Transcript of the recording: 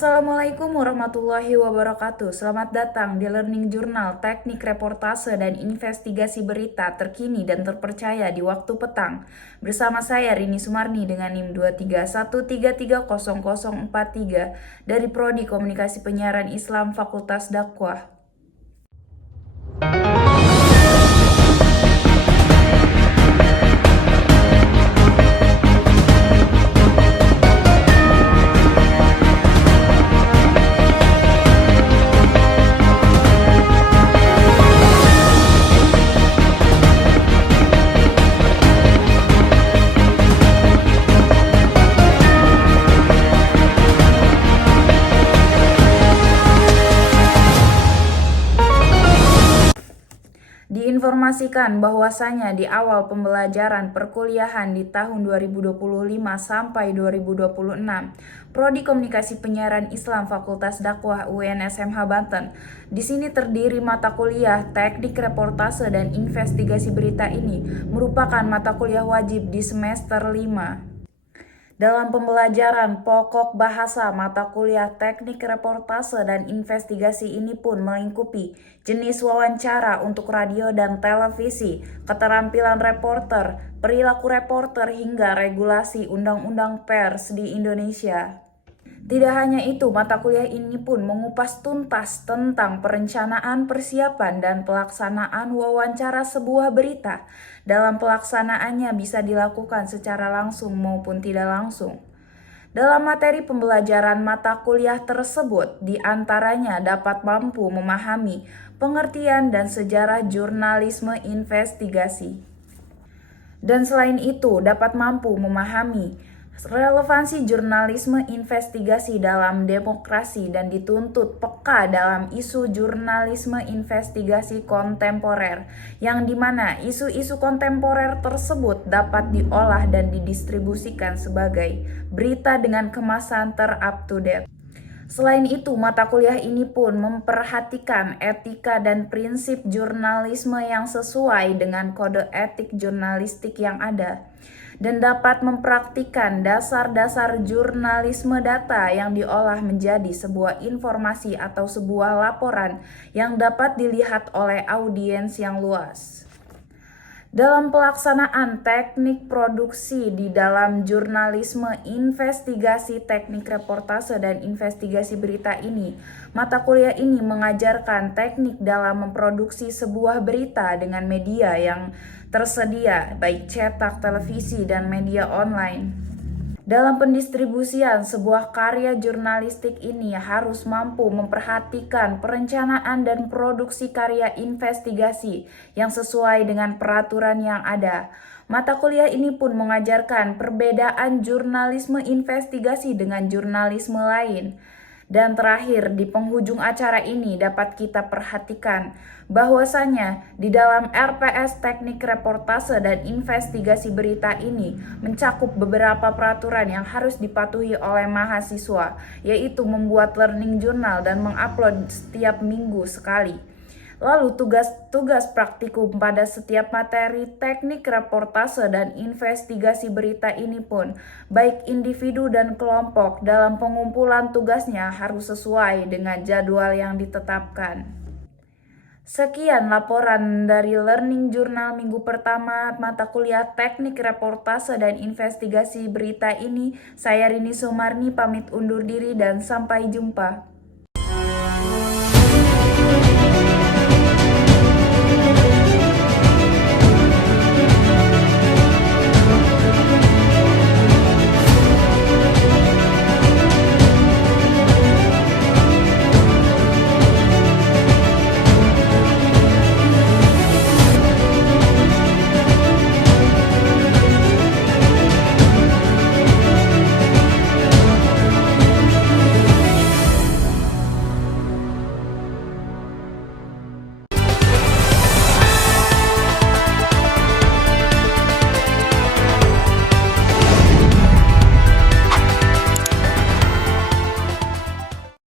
Assalamualaikum warahmatullahi wabarakatuh. Selamat datang di Learning Journal, teknik reportase dan investigasi berita terkini dan terpercaya di waktu petang. Bersama saya Rini Sumarni dengan NIM 231330043 dari Prodi Komunikasi Penyiaran Islam Fakultas Dakwah. Diinformasikan bahwasanya di awal pembelajaran perkuliahan di tahun 2025 sampai 2026, Prodi Komunikasi Penyiaran Islam Fakultas Dakwah UNSMH Banten. Di sini terdiri mata kuliah Teknik Reportase dan Investigasi Berita ini merupakan mata kuliah wajib di semester 5. Dalam pembelajaran pokok bahasa mata kuliah teknik reportase dan investigasi ini pun melingkupi jenis wawancara untuk radio dan televisi, keterampilan reporter, perilaku reporter hingga regulasi undang-undang pers di Indonesia. Tidak hanya itu, mata kuliah ini pun mengupas tuntas tentang perencanaan, persiapan, dan pelaksanaan wawancara sebuah berita. Dalam pelaksanaannya bisa dilakukan secara langsung maupun tidak langsung. Dalam materi pembelajaran mata kuliah tersebut, diantaranya dapat mampu memahami pengertian dan sejarah jurnalisme investigasi. Dan selain itu, dapat mampu memahami relevansi jurnalisme investigasi dalam demokrasi dan dituntut peka dalam isu jurnalisme investigasi kontemporer, yang dimana isu-isu kontemporer tersebut dapat diolah dan didistribusikan sebagai berita dengan kemasan ter-up-to-date. Selain itu, mata kuliah ini pun memperhatikan etika dan prinsip jurnalisme yang sesuai dengan kode etik jurnalistik yang ada, dan dapat mempraktikkan dasar-dasar jurnalisme data yang diolah menjadi sebuah informasi atau sebuah laporan yang dapat dilihat oleh audiens yang luas. Dalam pelaksanaan teknik produksi di dalam jurnalisme investigasi teknik reportase dan investigasi berita ini, mata kuliah ini mengajarkan teknik dalam memproduksi sebuah berita dengan media yang tersedia, baik cetak, televisi, dan media online. Dalam pendistribusian sebuah karya jurnalistik ini harus mampu memperhatikan perencanaan dan produksi karya investigasi yang sesuai dengan peraturan yang ada. Mata kuliah ini pun mengajarkan perbedaan jurnalisme investigasi dengan jurnalisme lain. Dan terakhir, di penghujung acara ini dapat kita perhatikan bahwasanya di dalam RPS Teknik Reportase dan Investigasi Berita ini mencakup beberapa peraturan yang harus dipatuhi oleh mahasiswa, yaitu membuat learning journal dan mengupload setiap minggu sekali. Lalu tugas-tugas praktikum pada setiap materi teknik reportase dan investigasi berita ini pun, baik individu dan kelompok, dalam pengumpulan tugasnya harus sesuai dengan jadwal yang ditetapkan. Sekian laporan dari Learning Journal minggu pertama mata kuliah teknik reportase dan investigasi berita ini. Saya Rini Sumarni pamit undur diri dan sampai jumpa.